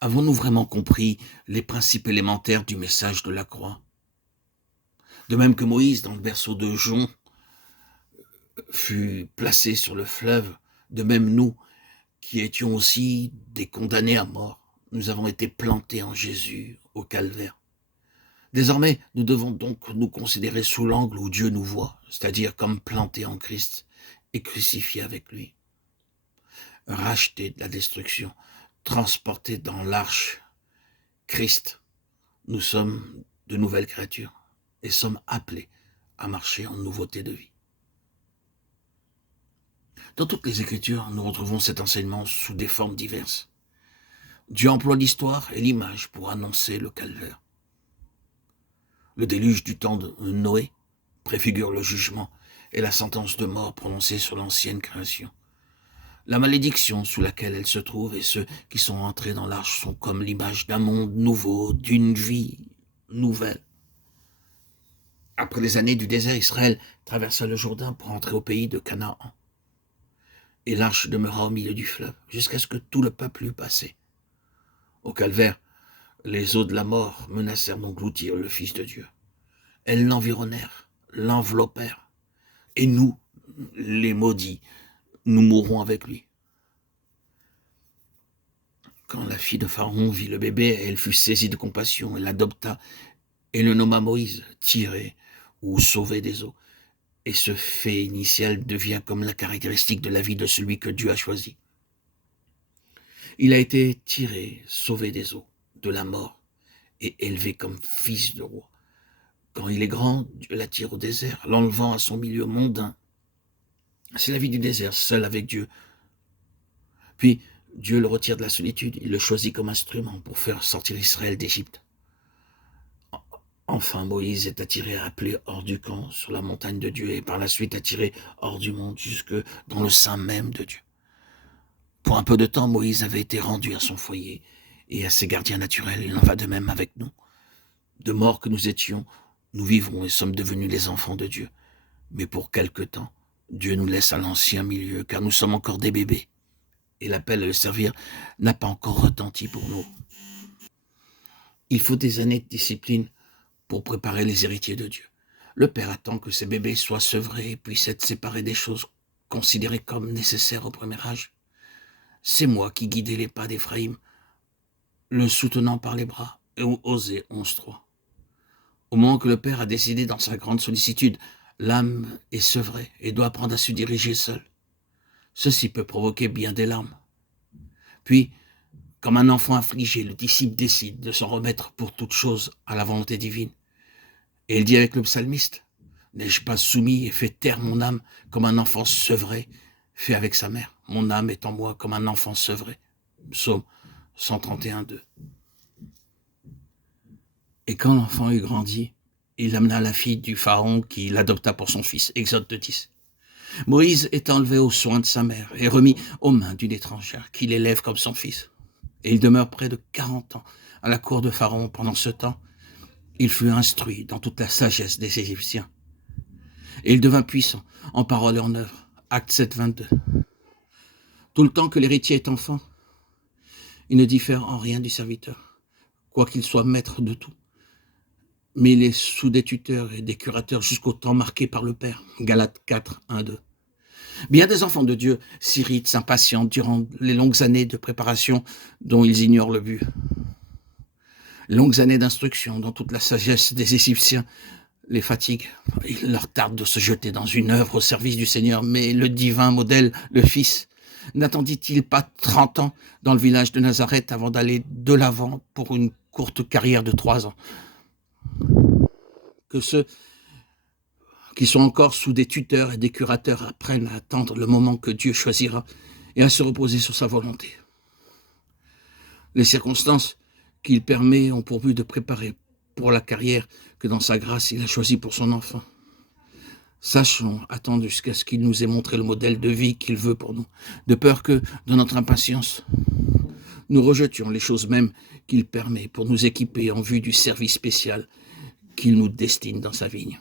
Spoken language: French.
Avons-nous vraiment compris les principes élémentaires du message de la croix? De même que Moïse, dans le berceau de Jon, fut placé sur le fleuve, de même nous, qui étions aussi des condamnés à mort, nous avons été plantés en Jésus au calvaire. Désormais, nous devons donc nous considérer sous l'angle où Dieu nous voit, c'est-à-dire comme plantés en Christ et crucifiés avec lui. Rachetés de la destruction, transportés dans l'arche Christ, nous sommes de nouvelles créatures et sommes appelés à marcher en nouveauté de vie. Dans toutes les Écritures, nous retrouvons cet enseignement sous des formes diverses. Dieu emploie l'histoire et l'image pour annoncer le calvaire. Le déluge du temps de Noé préfigure le jugement et la sentence de mort prononcée sur l'ancienne création. La malédiction sous laquelle elle se trouve et ceux qui sont entrés dans l'arche sont comme l'image d'un monde nouveau, d'une vie nouvelle. Après les années du désert, Israël traversa le Jourdain pour entrer au pays de Canaan. Et l'arche demeura au milieu du fleuve, jusqu'à ce que tout le peuple eût passé. Au calvaire, les eaux de la mort menacèrent d'engloutir le Fils de Dieu. Elles l'environnèrent, l'enveloppèrent. Et nous, les maudits, nous mourrons avec lui. Quand la fille de Pharaon vit le bébé, elle fut saisie de compassion, elle l'adopta et le nomma Moïse, tiré ou sauvé des eaux. Et ce fait initial devient comme la caractéristique de la vie de celui que Dieu a choisi. Il a été tiré, sauvé des eaux, de la mort, et élevé comme fils de roi. Quand il est grand, Dieu l'attire au désert, l'enlevant à son milieu mondain. C'est la vie du désert, seul avec Dieu. Puis, Dieu le retire de la solitude, il le choisit comme instrument pour faire sortir Israël d'Égypte. Enfin, Moïse est attiré, appelé hors du camp, sur la montagne de Dieu, et par la suite attiré hors du monde, jusque dans le sein même de Dieu. Pour un peu de temps, Moïse avait été rendu à son foyer et à ses gardiens naturels. Il en va de même avec nous. De mort que nous étions, nous vivrons et sommes devenus les enfants de Dieu. Mais pour quelque temps, Dieu nous laisse à l'ancien milieu, car nous sommes encore des bébés. Et l'appel à le servir n'a pas encore retenti pour nous. Il faut des années de discipline pour préparer les héritiers de Dieu. Le Père attend que ses bébés soient sevrés et puissent être séparés des choses considérées comme nécessaires au premier âge. C'est moi qui guidais les pas d'Éphraïm, le soutenant par les bras, et Osée 11.3. Au moment que le Père a décidé dans sa grande sollicitude, l'âme est sevrée et doit apprendre à se diriger seule. Ceci peut provoquer bien des larmes. Puis, comme un enfant affligé, le disciple décide de s'en remettre pour toute chose à la volonté divine. Et il dit avec le psalmiste, « N'ai-je pas soumis et fait taire mon âme comme un enfant sevré fait avec sa mère? Mon âme est en moi comme un enfant sevré. » Psaume 131.2. Et quand l'enfant eut grandi, il amena la fille du Pharaon qui l'adopta pour son fils. Exode 2.10. Moïse est enlevé aux soins de sa mère et remis aux mains d'une étrangère qui l'élève comme son fils. Et il demeure près de 40 ans à la cour de Pharaon. Pendant ce temps, il fut instruit dans toute la sagesse des Égyptiens. Et il devint puissant en parole et en œuvre. Acte 7.22. Tout le temps que l'héritier est enfant, il ne diffère en rien du serviteur, quoiqu'il soit maître de tout. Mais il est sous des tuteurs et des curateurs jusqu'au temps marqué par le Père. Galates 4.1.2. Bien des enfants de Dieu s'irritent, s'impatientent durant les longues années de préparation dont ils ignorent le but. Longues années d'instruction dont toute la sagesse des Égyptiens les fatigue. Il leur tarde de se jeter dans une œuvre au service du Seigneur, mais le divin modèle, le Fils, n'attendit-il pas 30 ans dans le village de Nazareth avant d'aller de l'avant pour une courte carrière de 3 ans? Que ceux qui sont encore sous des tuteurs et des curateurs apprennent à attendre le moment que Dieu choisira et à se reposer sur sa volonté. Les circonstances qu'il permet ont pour but de préparer pour la carrière que dans sa grâce il a choisie pour son enfant. Sachons attendre jusqu'à ce qu'il nous ait montré le modèle de vie qu'il veut pour nous, de peur que, dans notre impatience, nous rejetions les choses mêmes qu'il permet pour nous équiper en vue du service spécial qu'il nous destine dans sa vigne.